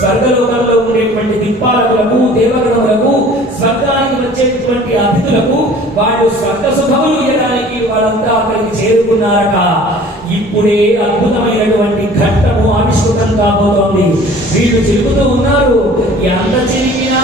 స్వర్గలోకంలో ఉండేటువంటి దిక్పాలకులకు, దేవగణములకు, స్వర్గానికి వచ్చేటువంటి అతిథులకు వాళ్ళు స్వర్గ సుఖములు ఇవ్వడానికి వాళ్ళంతా అక్కడికి చేరుకున్నారట. ఇప్పుడే అద్భుతమైనటువంటి ఘట్టము ఆవిష్కృతం కాబోతోంది. వీళ్ళు చెబుతూ ఉన్నారు, ఎంత చిరిగినా